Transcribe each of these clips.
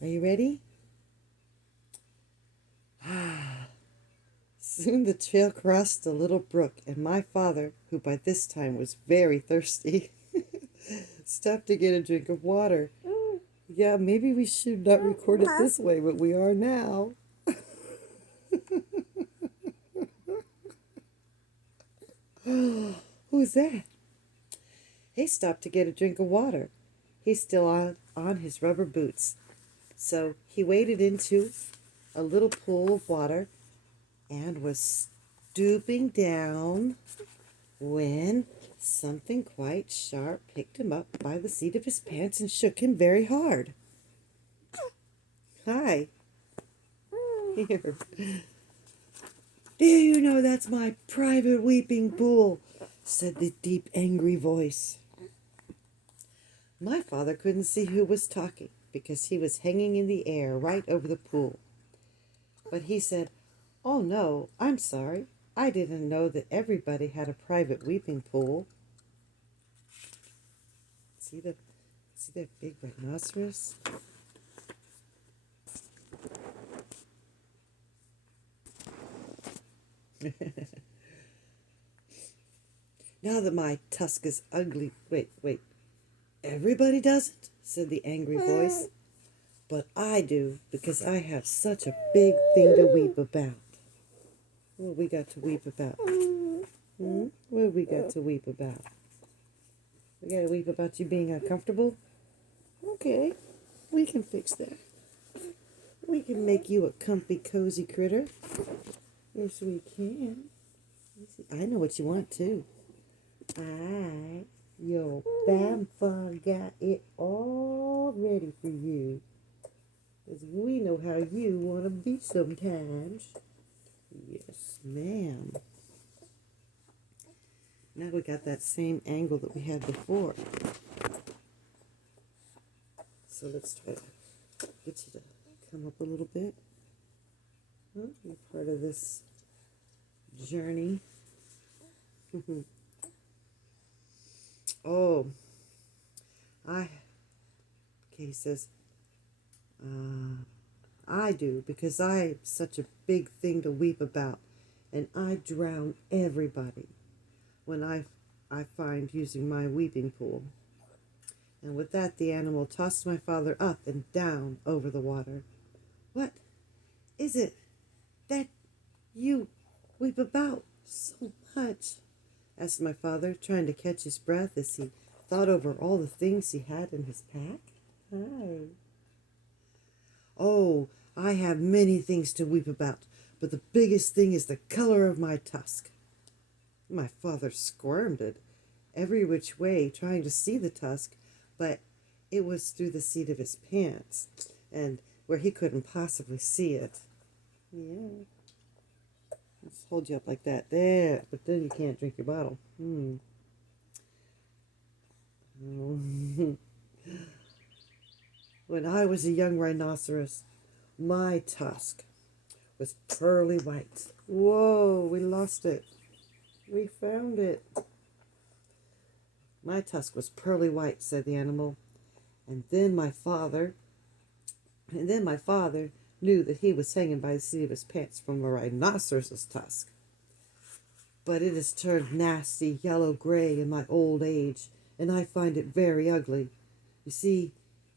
Are you ready? Soon the trail crossed a little brook, and my father, who by this time was very thirsty, stopped to get a drink of water. Yeah, maybe we should not record it this way, but we are now. Who's that? He stopped to get a drink of water. He's still on his rubber boots. So he waded into a little pool of water and was stooping down when something quite sharp picked him up by the seat of his pants and shook him very hard. Hi. Here. Do you know that's my private weeping pool? Said the deep, angry voice. My father couldn't see who was talking because he was hanging in the air right over the pool. But he said, "Oh no, I'm sorry. I didn't know that everybody had a private weeping pool." See that big rhinoceros? Now that my tusk is ugly. Wait. Everybody doesn't, said the angry voice. But I do, because I have such a big thing to weep about. What we got to weep about? What we got to weep about? We got to weep about you being uncomfortable? Okay, we can fix that. We can make you a comfy, cozy critter. Yes, we can. I know what you want, too. Your Bamfa got it all ready for you. Because we know how you want to be sometimes. Yes, ma'am. Now we got that same angle that we had before. So let's try to get you to come up a little bit. You're part of this journey. Oh, he says, I do, because I have such a big thing to weep about, and I drown everybody when I find using my weeping pool. And with that, the animal tossed my father up and down over the water. What is it that you weep about so much? Asked my father, trying to catch his breath as he thought over all the things he had in his pack. Hi. Oh, I have many things to weep about, but the biggest thing is the color of my tusk. My father squirmed it every which way, trying to see the tusk, but it was through the seat of his pants, and where he couldn't possibly see it. Yeah. Let's hold you up like that. There, but then you can't drink your bottle. When I was a young rhinoceros, my tusk was pearly white. Whoa, we lost it. We found it. My tusk was pearly white, said the animal. And then my father knew that he was hanging by the seat of his pants from a rhinoceros's tusk. But it has turned nasty yellow-gray in my old age, and I find it very ugly. You see,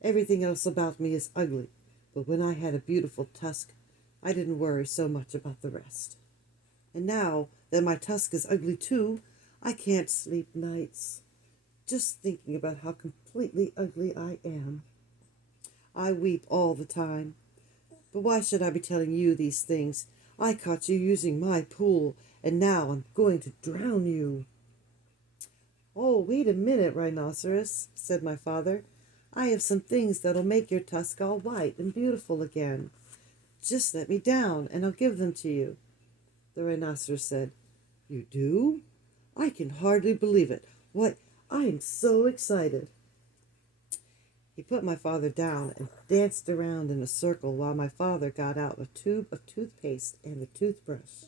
everything else about me is ugly, but when I had a beautiful tusk, I didn't worry so much about the rest. And now that my tusk is ugly too, I can't sleep nights, just thinking about how completely ugly I am. I weep all the time. But why should I be telling you these things? I caught you using my pool, and now I'm going to drown you. Oh, wait a minute, Rhinoceros, said my father. I have some things that'll make your tusk all white and beautiful again. Just let me down, and I'll give them to you. The Rhinoceros said, You do? I can hardly believe it. What? I am so excited. He put my father down and danced around in a circle while my father got out a tube of toothpaste and a toothbrush.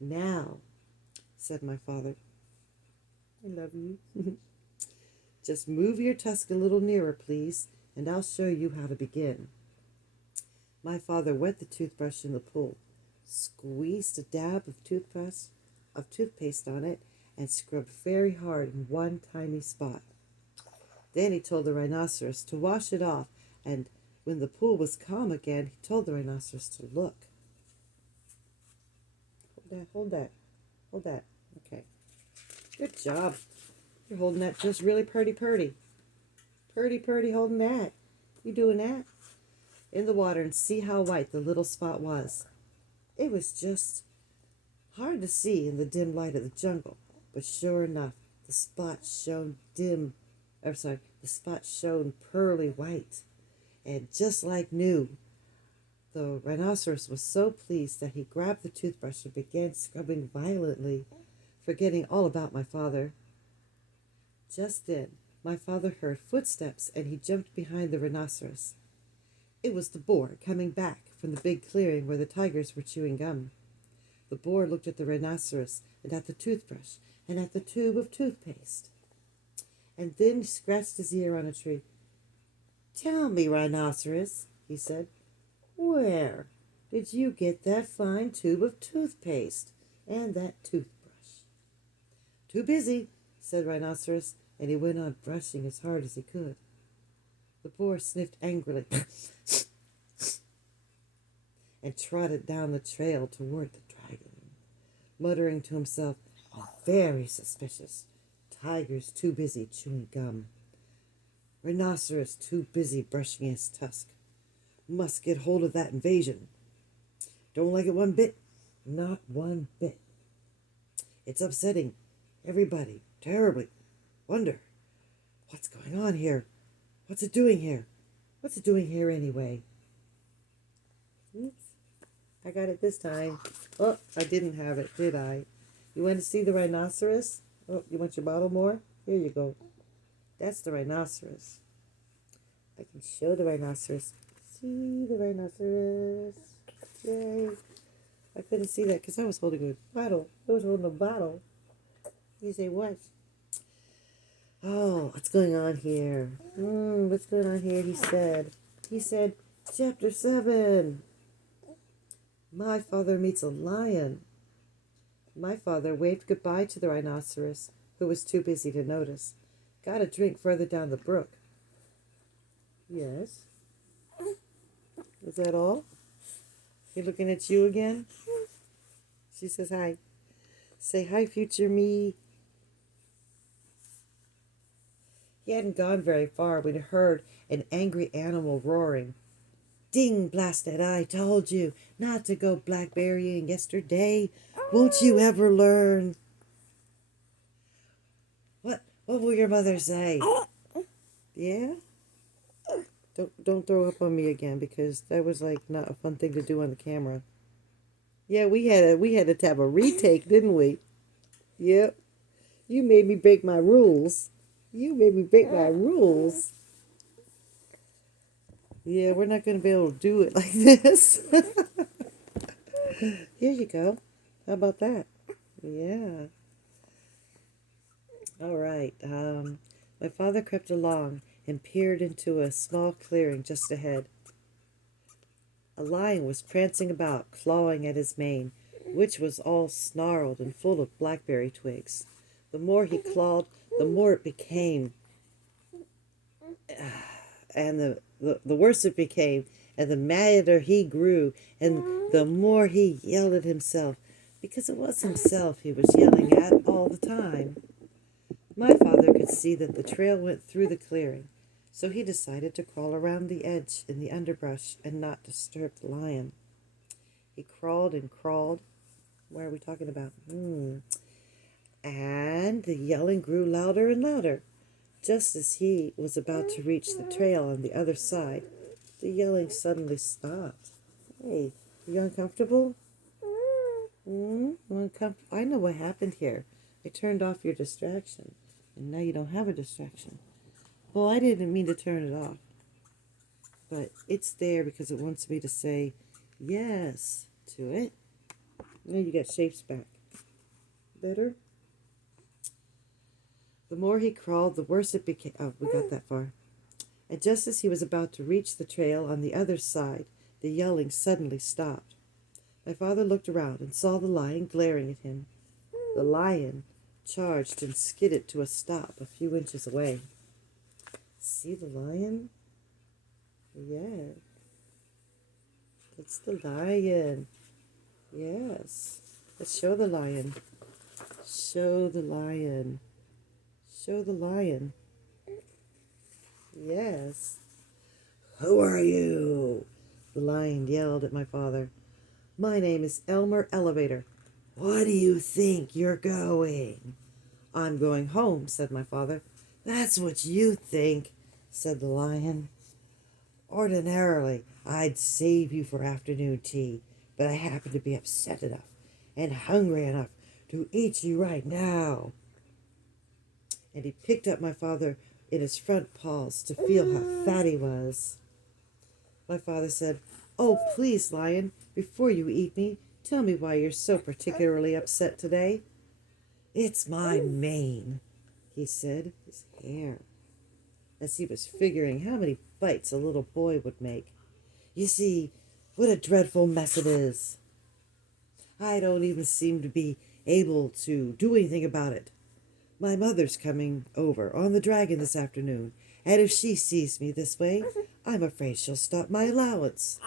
Now, said my father, I love you. Just move your tusk a little nearer, please, and I'll show you how to begin. My father wet the toothbrush in the pool, squeezed a dab of toothpaste on it, and scrubbed very hard in one tiny spot. Then he told the rhinoceros to wash it off, and when the pool was calm again, he told the rhinoceros to look. Hold that. Okay. Good job. You're holding that just really purty. Purty holding that. You doing that? In the water and see how white the little spot was. It was just hard to see in the dim light of the jungle, but sure enough, the spot shone pearly white, and just like new. The rhinoceros was so pleased that he grabbed the toothbrush and began scrubbing violently, forgetting all about my father. Just then, my father heard footsteps, and he jumped behind the rhinoceros. It was the boar coming back from the big clearing where the tigers were chewing gum. The boar looked at the rhinoceros and at the toothbrush and at the tube of toothpaste, and then scratched his ear on a tree. "Tell me, rhinoceros," he said, "where did you get that fine tube of toothpaste and that toothbrush?" "Too busy," said rhinoceros, and he went on brushing as hard as he could. The boar sniffed angrily and trotted down the trail toward the dragon, muttering to himself, "Very suspicious. Tiger's too busy chewing gum. Rhinoceros too busy brushing his tusk. Must get hold of that invasion. Don't like it one bit. Not one bit. It's upsetting everybody terribly. Wonder what's going on here. What's it doing here? What's it doing here anyway?" Oops. I got it this time. Oh, I didn't have it, did I? You want to see the rhinoceros? Oh, you want your bottle more? Here you go. That's the rhinoceros. I can show the rhinoceros. See the rhinoceros. Yay. I couldn't see that because I was holding a bottle. I was holding a bottle. You say what? Oh, what's going on here? What's going on here? He said, Chapter 7. My father meets a lion. My father waved goodbye to the rhinoceros, who was too busy to notice. Got a drink further down the brook. Yes. Is that all? He looking at you again? She says hi. Say hi, future me. He hadn't gone very far when he heard an angry animal roaring. "Ding, blasted, I told you not to go blackberrying yesterday. Won't you ever learn?" What will your mother say? Yeah? Don't throw up on me again, because that was like not a fun thing to do on the camera. Yeah, we had to have a retake, didn't we? Yep. You made me break my rules. Yeah, we're not going to be able to do it like this. Here you go. How about that? Yeah. All right. My father crept along and peered into a small clearing just ahead. A lion was prancing about, clawing at his mane, which was all snarled and full of blackberry twigs. The more he clawed, the more it became, and the worse it became, and the madder he grew, and the more he yelled at himself, because it was himself he was yelling at all the time. My father could see that the trail went through the clearing, so he decided to crawl around the edge in the underbrush and not disturb the lion. He crawled and crawled. What are we talking about? And the yelling grew louder and louder. Just as he was about to reach the trail on the other side, the yelling suddenly stopped. Hey, you uncomfortable? I know what happened here. I turned off your distraction, and now you don't have a distraction. Well, I didn't mean to turn it off, but it's there because it wants me to say yes to it. Now you got shapes back. Better? The more he crawled, the worse it became. Oh, we got that far. And just as he was about to reach the trail on the other side, the yelling suddenly stopped. My father looked around and saw the lion glaring at him. The lion charged and skidded to a stop a few inches away. See the lion? Yeah, it's the lion. Yes. Let's show the lion. Show the lion. Show the lion. Yes. Who are you? The lion yelled at my father. My name is Elmer Elevator. What do you think you're going? I'm going home, said my father. That's what you think, said the lion. Ordinarily, I'd save you for afternoon tea, but I happen to be upset enough and hungry enough to eat you right now. And he picked up my father in his front paws to feel how fat he was. My father said, Oh, please, lion, before you eat me, tell me why you're so particularly upset today. It's my mane, he said, his hair, as he was figuring how many bites a little boy would make. You see, what a dreadful mess it is. I don't even seem to be able to do anything about it. My mother's coming over on the dragon this afternoon, and if she sees me this way, I'm afraid she'll stop my allowance.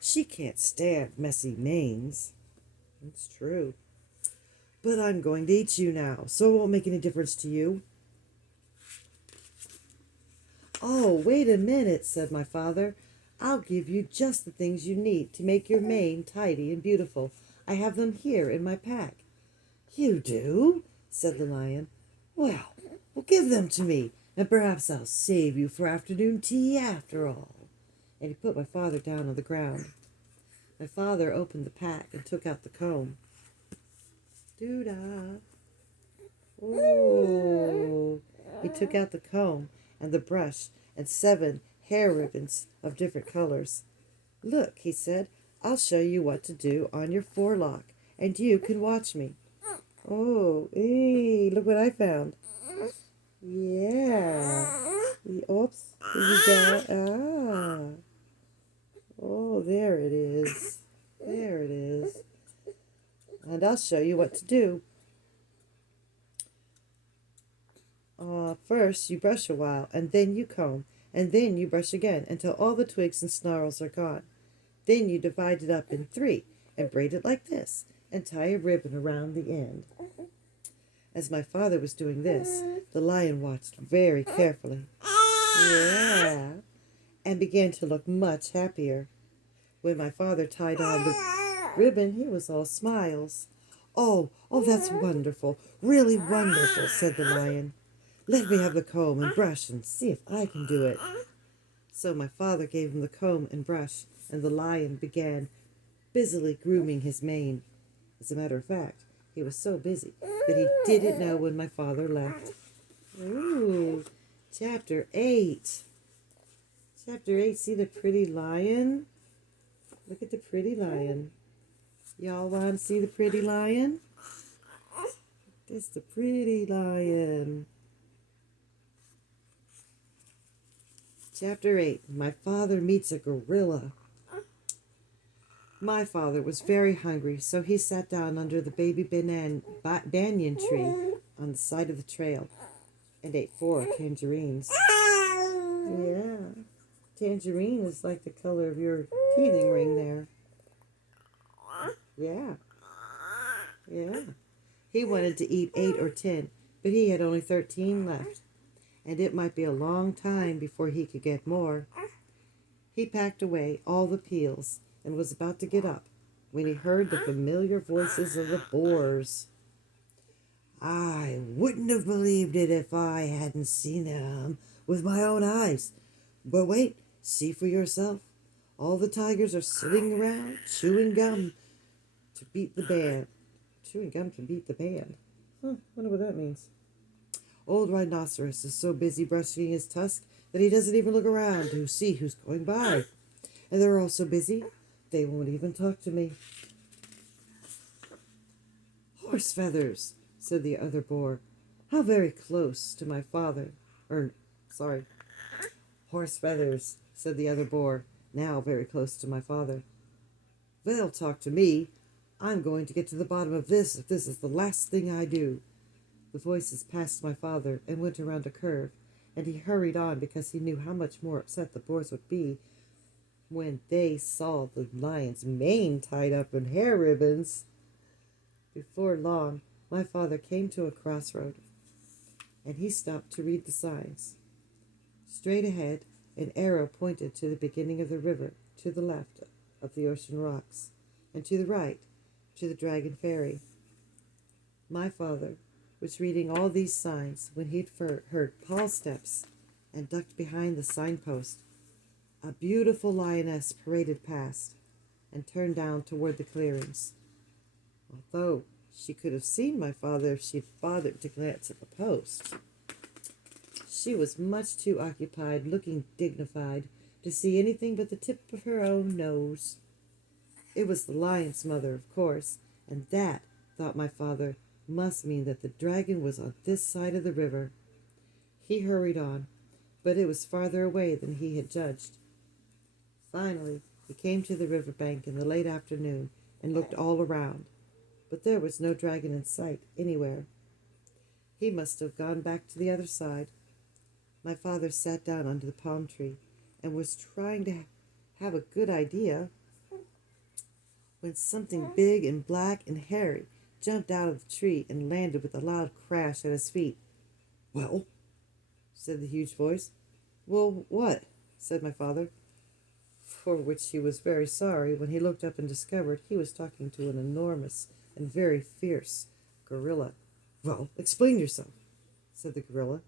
She can't stand messy manes. It's true. But I'm going to eat you now, so it won't make any difference to you. Oh, wait a minute, said my father. I'll give you just the things you need to make your mane tidy and beautiful. I have them here in my pack. You do? Said the lion. Well, give them to me, and perhaps I'll save you for afternoon tea after all. And he put my father down on the ground. My father opened the pack and took out the comb. Doo-dah. Oh. He took out the comb and the brush and 7 hair ribbons of different colors. Look, he said, I'll show you what to do on your forelock, and you can watch me. Oh, hey, look what I found. Yeah. Oops. You got, oh, there it is. There it is. And I'll show you what to do. First, you brush a while, and then you comb, and then you brush again until all the twigs and snarls are gone. Then you divide it up in 3 and braid it like this, and tie a ribbon around the end. As my father was doing this, the lion watched very carefully. Yeah, and began to look much happier. When my father tied on the ribbon, he was all smiles. Oh, that's wonderful, really wonderful, said the lion. Let me have the comb and brush and see if I can do it. So my father gave him the comb and brush, and the lion began busily grooming his mane. As a matter of fact, he was so busy that he didn't know when my father left. Ooh, Chapter 8. Chapter 8, see the pretty lion? Look at the pretty lion. Y'all want to see the pretty lion? It's the pretty lion. Chapter 8. My father meets a gorilla. My father was very hungry, so he sat down under the baby banyan tree on the side of the trail and ate 4 tangerines. Yeah. Tangerine is like the color of your teething ring there. Yeah. Yeah. He wanted to eat 8 or 10, but he had only 13 left, and it might be a long time before he could get more. He packed away all the peels and was about to get up when he heard the familiar voices of the boars. I wouldn't have believed it if I hadn't seen them with my own eyes. But wait, see for yourself. All the tigers are sitting around chewing gum to beat the band. Chewing gum to beat the band. Wonder what that means. Old Rhinoceros is so busy brushing his tusk that he doesn't even look around to see who's going by. And they're all so busy, they won't even talk to me. Horse feathers, said the other boar. How very close to my father. Horse feathers, said the other boar, now very close to my father. They'll talk to me. I'm going to get to the bottom of this if this is the last thing I do. The voices passed my father and went around a curve, and he hurried on because he knew how much more upset the boars would be when they saw the lion's mane tied up in hair ribbons. Before long, my father came to a crossroad, and he stopped to read the signs. Straight ahead, an arrow pointed to the beginning of the river, to the left of the ocean rocks, and to the right, to the Dragon Ferry. My father was reading all these signs when he'd heard Paul's steps and ducked behind the signpost. A beautiful lioness paraded past and turned down toward the clearings. Although she could have seen my father if she'd bothered to glance at the post, she was much too occupied looking dignified to see anything but the tip of her own nose. It was the lion's mother, of course, and that, thought my father, must mean that the dragon was on this side of the river. He hurried on, but it was farther away than he had judged. Finally, he came to the river bank in the late afternoon and looked all around, but there was no dragon in sight anywhere. He must have gone back to the other side. My father sat down under the palm tree and was trying to have a good idea when something big and black and hairy jumped out of the tree and landed with a loud crash at his feet. "Well," said the huge voice. "Well, what?" said my father, for which he was very sorry when he looked up and discovered he was talking to an enormous and very fierce gorilla. "Well, explain yourself," said the gorilla.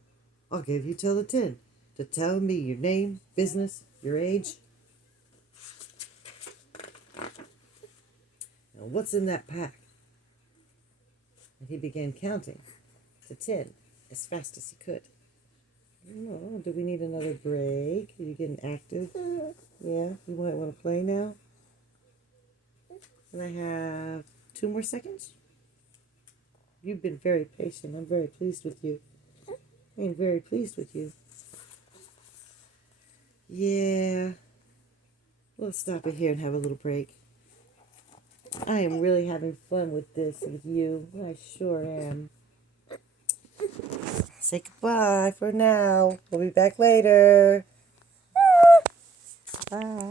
"I'll give you till 10 to tell me your name, business, your age, and what's in that pack." And he began counting to 10 as fast as he could. "Oh, do we need another break? Are you getting active? Yeah, you might want to play now. And I have 2 more seconds. You've been very patient. I'm very pleased with you. I am very pleased with you. Yeah. Let's stop it here and have a little break. I am really having fun with this with you. I sure am. Say goodbye for now. We'll be back later. Bye.